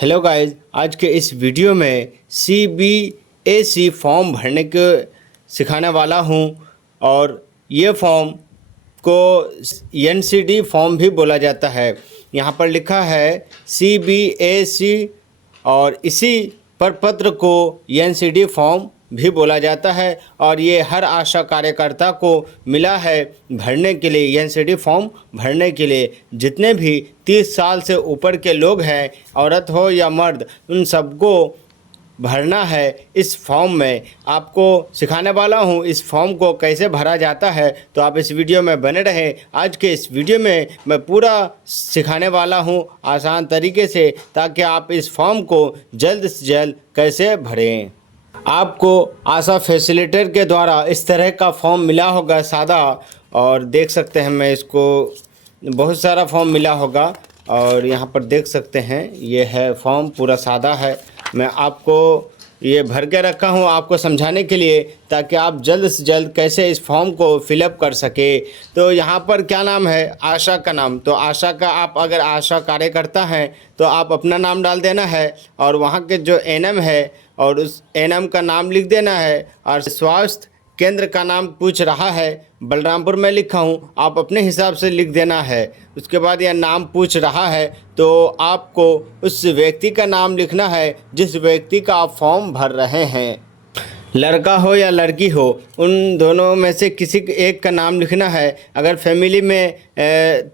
Hello guys, आज के इस वीडियो में CBAC फॉर्म भरने के सिखाने वाला हूं और ये फॉर्म को NCD फॉर्म भी बोला जाता है। यहाँ पर लिखा है CBAC और इसी प्रपत्र को NCD फॉर्म भी बोला जाता है और ये हर आशा कार्यकर्ता को मिला है भरने के लिए। NCD फॉर्म भरने के लिए जितने भी 30 साल से ऊपर के लोग हैं, औरत हो या मर्द, उन सबको भरना है। इस फॉर्म में आपको सिखाने वाला हूं इस फॉर्म को कैसे भरा जाता है, तो आप इस वीडियो में बने रहें। आज के इस वीडियो में मैं पूरा सिखाने वाला हूं आसान तरीके से, ताकि आप इस फॉर्म को जल्द से जल्द कैसे भरें। आपको आशा फैसिलिटेटर के द्वारा इस तरह का फॉर्म मिला होगा सादा, और देख सकते हैं मैं इसको बहुत सारा फॉर्म मिला होगा और यहाँ पर देख सकते हैं ये है फॉर्म, पूरा सादा है। मैं आपको ये भर के रखा हूँ आपको समझाने के लिए, ताकि आप जल्द से जल्द कैसे इस फॉर्म को फिलअप कर सके। तो यहाँ पर क्या नाम है, आशा का नाम। तो आशा का, आप अगर आशा कार्यकर्ता हैं तो आप अपना नाम डाल देना है और वहाँ के जो NM है और उस NM का नाम लिख देना है। और स्वास्थ्य केंद्र का नाम पूछ रहा है, बलरामपुर में लिखा हूँ, आप अपने हिसाब से लिख देना है। उसके बाद यह नाम पूछ रहा है तो आपको उस व्यक्ति का नाम लिखना है जिस व्यक्ति का आप फॉर्म भर रहे हैं। लड़का हो या लड़की हो, उन दोनों में से किसी एक का नाम लिखना है। अगर फैमिली में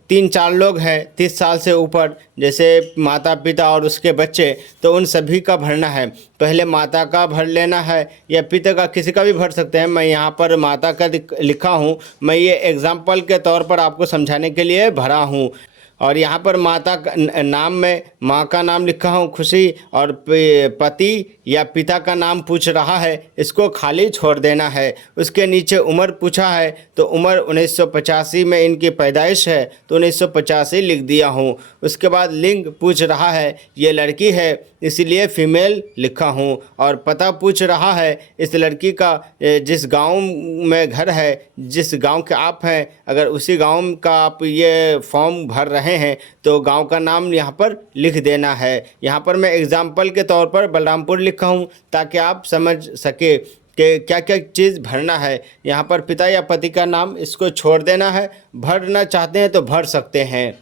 3-4 लोग हैं 30 साल से ऊपर, जैसे माता पिता और उसके बच्चे, तो उन सभी का भरना है। पहले माता का भर लेना है या पिता का, किसी का भी भर सकते हैं। मैं यहाँ पर माता का लिखा हूँ, मैं ये एग्जाम्पल के तौर पर आपको समझाने के लिए भरा हूँ। और यहाँ पर माता का नाम में माँ का नाम लिखा हूँ खुशी, और पति या पिता का नाम पूछ रहा है, इसको खाली छोड़ देना है। उसके नीचे उम्र पूछा है तो उम्र 1985 में इनकी पैदाइश है तो 1985 लिख दिया हूँ। उसके बाद लिंग पूछ रहा है, ये लड़की है इसलिए फीमेल लिखा हूँ। और पता पूछ रहा है, इस लड़की का जिस गांव में घर है, जिस गांव के आप हैं, अगर उसी गांव का आप ये फॉर्म भर रहे हैं तो गांव का नाम यहाँ पर लिख देना है। यहाँ पर मैं एग्जाम्पल के तौर पर बलरामपुर लिखा हूँ ताकि आप समझ सके कि क्या क्या चीज़ भरना है। यहाँ पर पिता या पति का नाम, इसको छोड़ देना है। भरना चाहते हैं तो भर सकते हैं।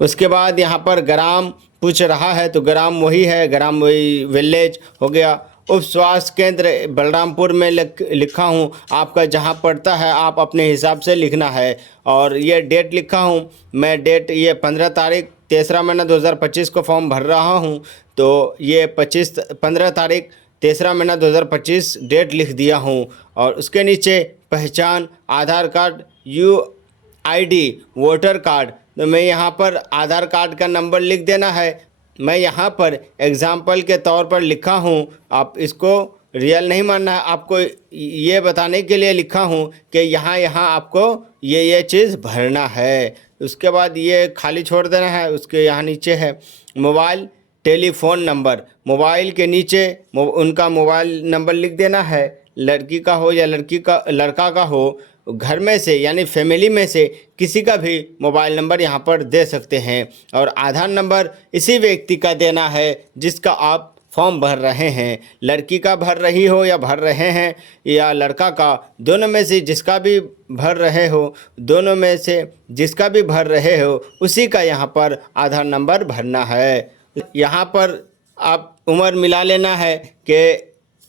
उसके बाद यहाँ पर ग्राम पूछ रहा है तो ग्राम वही है, ग्राम वही विलेज हो गया। उप स्वास्थ्य केंद्र बलरामपुर में लिखा हूँ, आपका जहाँ पड़ता है आप अपने हिसाब से लिखना है। और ये डेट लिखा हूँ मैं, डेट ये 15 तारीख 3रा महीना 2025 को फॉर्म भर रहा हूँ, तो ये 15 तारीख 3रा महीना 2025 डेट लिख दिया हूँ। और उसके नीचे पहचान, आधार कार्ड, UID, वोटर कार्ड, तो मैं यहाँ पर आधार कार्ड का नंबर लिख देना है। मैं यहाँ पर एग्जाम्पल के तौर पर लिखा हूँ, आप इसको रियल नहीं मानना है, आपको ये बताने के लिए लिखा हूँ कि यहाँ आपको ये चीज़ भरना है। उसके बाद ये खाली छोड़ देना है। उसके यहाँ नीचे है मोबाइल टेलीफोन नंबर, मोबाइल के नीचे उनका मोबाइल नंबर लिख देना है। लड़की का हो या लड़का का हो, घर में से यानी फैमिली में से किसी का भी मोबाइल नंबर यहाँ पर दे सकते हैं। और आधार नंबर इसी व्यक्ति का देना है जिसका आप फॉर्म भर रहे हैं। लड़की का भर रही हो या भर रहे हैं, या लड़का का, दोनों में से जिसका भी भर रहे हो, दोनों में से जिसका भी भर रहे हो, उसी का यहाँ पर आधार नंबर भरना है। यहाँ पर आप उम्र मिला लेना है कि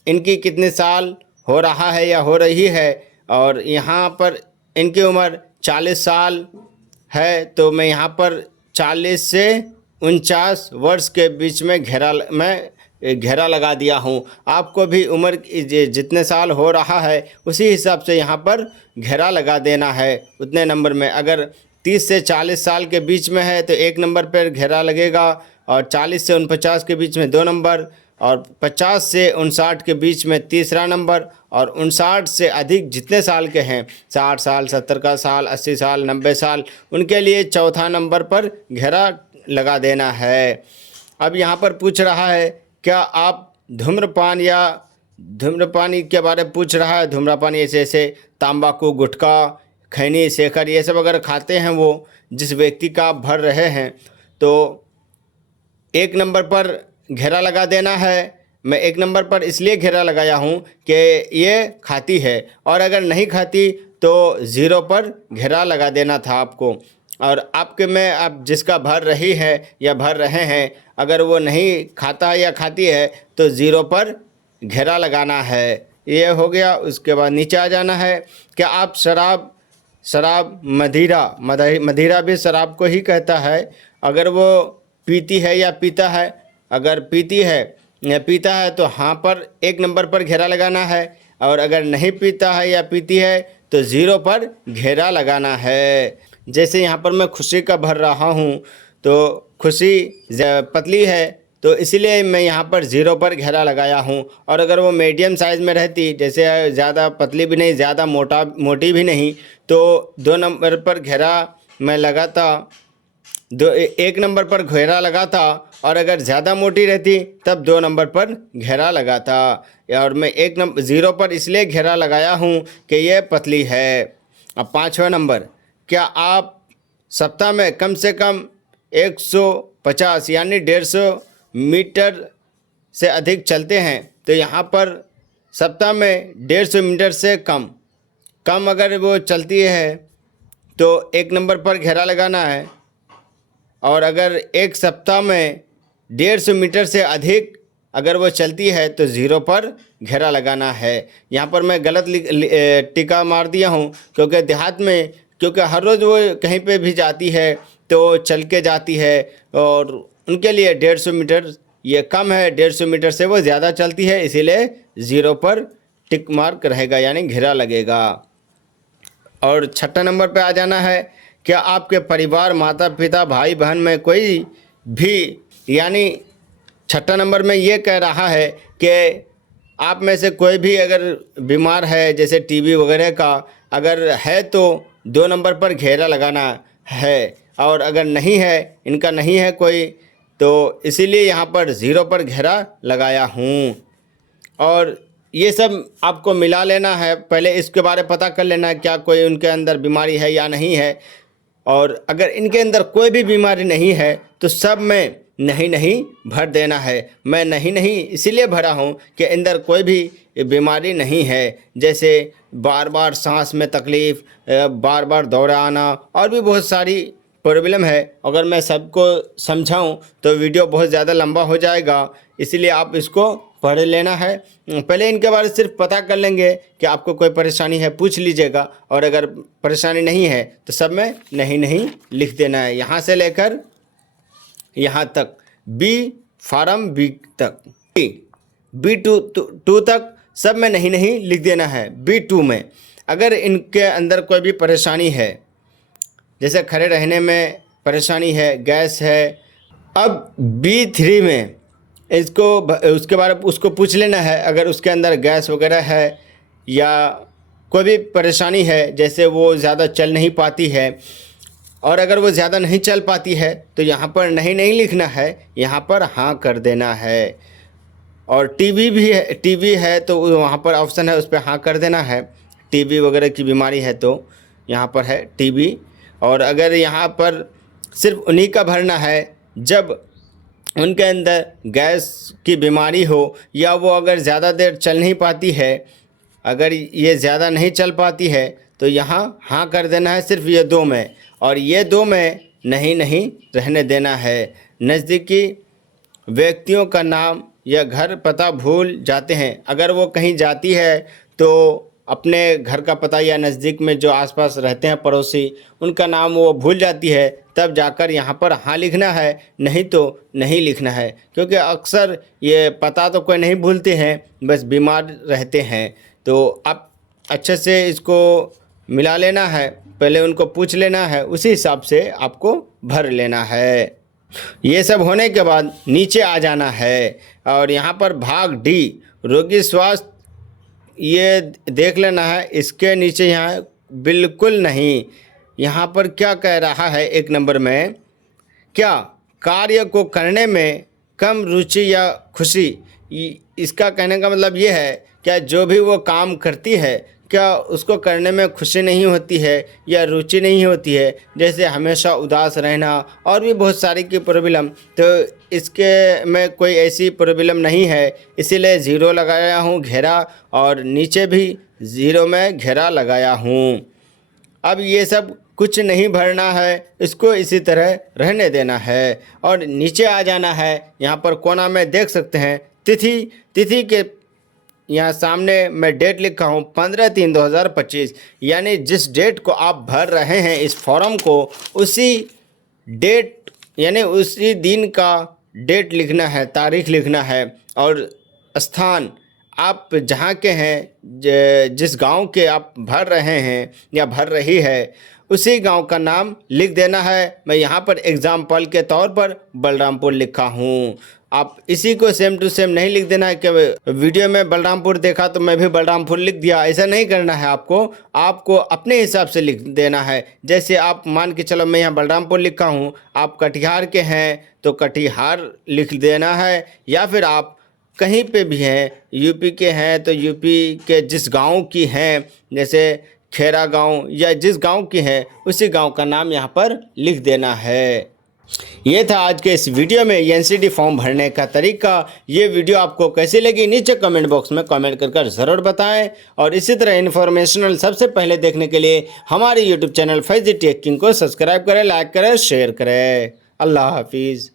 इनकी कितने साल हो रहा है या हो रही है। और यहाँ पर इनकी उम्र 40 साल है तो मैं यहाँ पर 40 से 49 वर्ष के बीच में घेरा लगा दिया हूँ। आपको भी उम्र जितने साल हो रहा है उसी हिसाब से यहाँ पर घेरा लगा देना है उतने नंबर में। अगर 30 से 40 साल के बीच में है तो 1 नंबर पर घेरा लगेगा, और 40 से 49 के बीच में 2 नंबर, और 50 से 59 के बीच में 3रा नंबर, और 59 से अधिक जितने साल के हैं, 60 साल, 70 का साल, 80 साल, 90 साल, उनके लिए 4था नंबर पर घेरा लगा देना है। अब यहाँ पर पूछ रहा है, क्या आप धूम्रपान के बारे में पूछ रहा है। धूम्रपान ऐसे तंबाकू, गुटखा, खैनी, शेखर, ये सब अगर खाते हैं वो, जिस व्यक्ति का आप भर रहे हैं, तो 1 नंबर पर घेरा लगा देना है। मैं 1 नंबर पर इसलिए घेरा लगाया हूँ कि ये खाती है, और अगर नहीं खाती तो 0 पर घेरा लगा देना था आपको। और आपके में आप जिसका भर रही है या भर रहे हैं, अगर वो नहीं खाता है या खाती है तो 0 पर घेरा लगाना है। ये हो गया। उसके बाद नीचे आ जाना है कि आप शराब मदिरा भी शराब को ही कहता है। अगर वो पीती है या पीता है, अगर पीती है या पीता है तो हाँ पर 1 नंबर पर घेरा लगाना है, और अगर नहीं पीता है या पीती है तो 0 पर घेरा लगाना है। जैसे यहाँ पर मैं खुशी का भर रहा हूँ, तो खुशी पतली है तो इसीलिए मैं यहाँ पर 0 पर घेरा लगाया हूँ। और अगर वो मीडियम साइज़ में रहती, जैसे ज़्यादा पतली भी नहीं ज़्यादा मोटी भी नहीं, तो 2 नंबर पर घेरा मैं लगाता, 1 नंबर पर घेरा लगाता, और अगर ज़्यादा मोटी रहती तब 2 नंबर पर घेरा लगाता। और मैं 0 पर इसलिए घेरा लगाया हूँ कि ये पतली है। अब 5वां नंबर, क्या आप सप्ताह में कम से कम 150 यानी 150 मीटर से अधिक चलते हैं? तो यहाँ पर सप्ताह में 150 मीटर से कम अगर वो चलती है तो 1 नंबर पर घेरा लगाना है, और अगर एक सप्ताह में 150 मीटर से अधिक अगर वो चलती है तो 0 पर घेरा लगाना है। यहाँ पर मैं गलत टिका मार दिया हूँ, क्योंकि हर रोज़ वो कहीं पे भी जाती है तो चल के जाती है, और उनके लिए 150 मीटर ये कम है, 150 मीटर से वो ज़्यादा चलती है, इसीलिए 0 पर टिक मार्क रहेगा यानी घेरा लगेगा। और 6 नंबर पे आ जाना है, क्या आपके परिवार माता पिता भाई बहन में कोई भी, यानी 6 नंबर में ये कह रहा है कि आप में से कोई भी अगर बीमार है, जैसे टीबी वगैरह का अगर है तो 2 नंबर पर घेरा लगाना है, और अगर नहीं है, इनका नहीं है कोई, तो इसीलिए यहाँ पर 0 पर घेरा लगाया हूँ। और ये सब आपको मिला लेना है, पहले इसके बारे में पता कर लेना है क्या कोई उनके अंदर बीमारी है या नहीं है। और अगर इनके अंदर कोई भी बीमारी नहीं है तो सब में नहीं भर देना है। मैं नहीं इसीलिए भरा हूँ कि अंदर कोई भी बीमारी नहीं है, जैसे बार बार सांस में तकलीफ़, बार बार दौरा आना, और भी बहुत सारी प्रॉब्लम है। अगर मैं सबको समझाऊं तो वीडियो बहुत ज़्यादा लंबा हो जाएगा, इसलिए आप इसको पढ़ लेना है। पहले इनके बारे में सिर्फ पता कर लेंगे कि आपको कोई परेशानी है पूछ लीजिएगा, और अगर परेशानी नहीं है तो सब में नहीं लिख देना है, यहाँ से लेकर यहाँ तक, फार्म बी तक, B2 तक सब में नहीं लिख देना है। B2 में अगर इनके अंदर कोई भी परेशानी है, जैसे खड़े रहने में परेशानी है, गैस है, अब B3 में उसके बारे में उसको पूछ लेना है। अगर उसके अंदर गैस वगैरह है या कोई भी परेशानी है, जैसे वो ज़्यादा चल नहीं पाती है, और अगर वो ज़्यादा नहीं चल पाती है तो यहाँ पर नहीं लिखना है, यहाँ पर हाँ कर देना है। और टीबी है तो वहाँ पर ऑप्शन है, उस पर हाँ कर देना है। टीबी वगैरह की बीमारी है तो यहाँ पर है टीबी। और अगर यहाँ पर सिर्फ उन्हीं का भरना है जब उनके अंदर गैस की बीमारी हो, या वो अगर ज़्यादा देर चल नहीं पाती है, अगर ये ज़्यादा नहीं चल पाती है तो यहाँ हाँ कर देना है सिर्फ ये 2 में, और ये 2 में नहीं रहने देना है। नज़दीकी व्यक्तियों का नाम या घर पता भूल जाते हैं, अगर वो कहीं जाती है तो अपने घर का पता या नज़दीक में जो आसपास रहते हैं पड़ोसी, उनका नाम वो भूल जाती है, तब जाकर यहाँ पर हाँ लिखना है, नहीं तो नहीं लिखना है। क्योंकि अक्सर ये पता तो कोई नहीं भूलते हैं, बस बीमार रहते हैं। तो आप अच्छे से इसको मिला लेना है, पहले उनको पूछ लेना है, उसी हिसाब से आपको भर लेना है। ये सब होने के बाद नीचे आ जाना है, और यहाँ पर भाग डी रोगी स्वास्थ्य ये देख लेना है। इसके नीचे यहाँ बिल्कुल नहीं, यहाँ पर क्या कह रहा है 1 नंबर में, क्या कार्य को करने में कम रुचि या खुशी। इसका कहने का मतलब ये है क्या जो भी वो काम करती है क्या उसको करने में खुशी नहीं होती है या रुचि नहीं होती है, जैसे हमेशा उदास रहना और भी बहुत सारी की प्रॉब्लम, तो इसके में कोई ऐसी प्रॉब्लम नहीं है, इसीलिए ज़ीरो लगाया हूँ घेरा, और नीचे भी ज़ीरो में घेरा लगाया हूँ। अब ये सब कुछ नहीं भरना है, इसको इसी तरह रहने देना है और नीचे आ जाना है। यहाँ पर कोना में देख सकते हैं तिथि के यहाँ सामने मैं डेट लिखा हूँ 15/3/2025, यानी जिस डेट को आप भर रहे हैं इस फॉर्म को, उसी डेट यानी उसी दिन का डेट लिखना है, तारीख लिखना है, और स्थान आप जहाँ के हैं, जिस गांव के आप भर रहे हैं या भर रही है, उसी गांव का नाम लिख देना है। मैं यहाँ पर एग्ज़ाम्पल के तौर पर बलरामपुर लिखा हूँ। आप इसी को सेम टू सेम नहीं लिख देना है कि वीडियो में बलरामपुर देखा तो मैं भी बलरामपुर लिख दिया, ऐसा नहीं करना है। आपको अपने हिसाब से लिख देना है। जैसे आप मान के चलो मैं यहाँ बलरामपुर लिखा हूँ, आप कटिहार के हैं तो कटिहार लिख देना है, या फिर आप कहीं पे भी हैं, यूपी के हैं तो यूपी के जिस गांव की हैं, जैसे खेरा गांव या जिस गांव की है उसी गांव का नाम यहाँ पर लिख देना है। ये था आज के इस वीडियो में एनसीडी फॉर्म भरने का तरीका। ये वीडियो आपको कैसी लगी नीचे कमेंट बॉक्स में कमेंट कर ज़रूर बताएं, और इसी तरह इन्फॉर्मेशनल सबसे पहले देखने के लिए हमारे YouTube channel Faizy tech king को सब्सक्राइब करें, लाइक करें, शेयर करें। अल्लाह हाफिज़।